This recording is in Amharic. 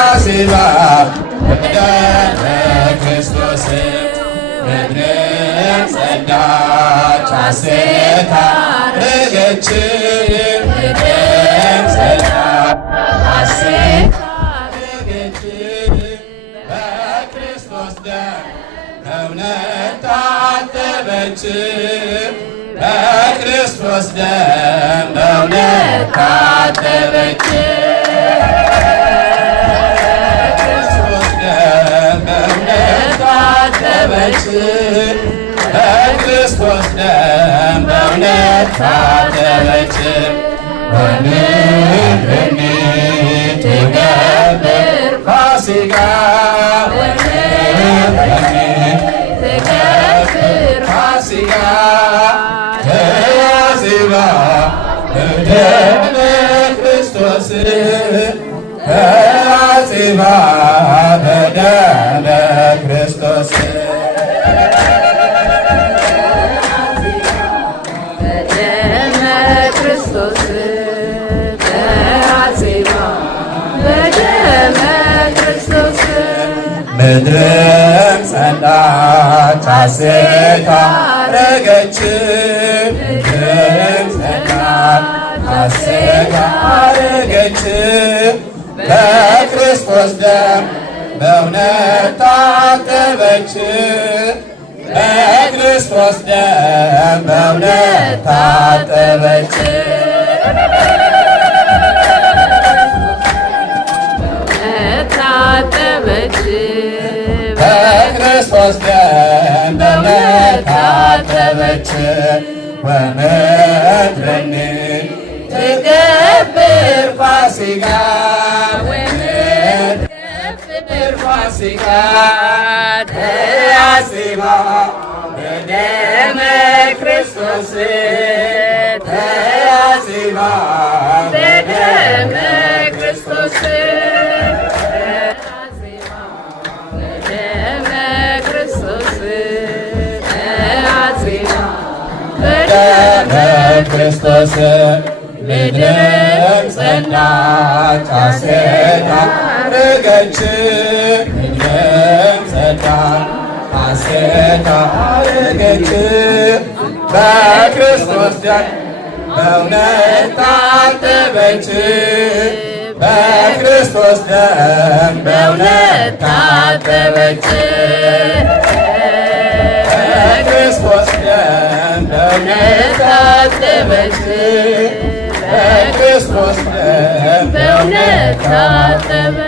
አሲባ በደመ ክርስቶስ ምድርም ጸዳች ሐሴት አደረገች ምድርም ጸዳች ሐሴት አደረገች በክርስቶስ ደም በእውነት ታጠበች በክርስቶስ ደም በእውነት ታጠበች በክርስቶስ ደም በእውነት ታጠበች ወንድኒ ትገብር ፋሲካ ወንድኒ ትገብር ፋሲካ ተያዚባ በደመ ክርስቶስ ተያዚባ በደመ ክርስቶስ ምድርም ጸዳች ሐሴት አደረገች ምድርም ጸዳች ሐሴት አደረገች በክርስቶስ ደም በእውነት ታጠበች በክርስቶስ ደም በእውነት ታጠበች በክርስቶስ ደም በእውነት ታጠበች ወምድርኒ ትገብር ፋሲካ ወምድር ፋሲካ ተያሲባ በደመ ክርስቶስ ተያሲባ በደመ ክርስቶስ በደመ ክርስቶስ ምድርም ጸዳች ሐሴት አደረገች ምድርም ጸዳች ሐሴት አደረገች በክርስቶስ ደም በእውነት ታጠበች በክርስቶስ ደም በእውነት ታጠበች በክርስቶስ ደም በእውነት ታጠበች በክርስቶስ ደም በእውነት ታጠበች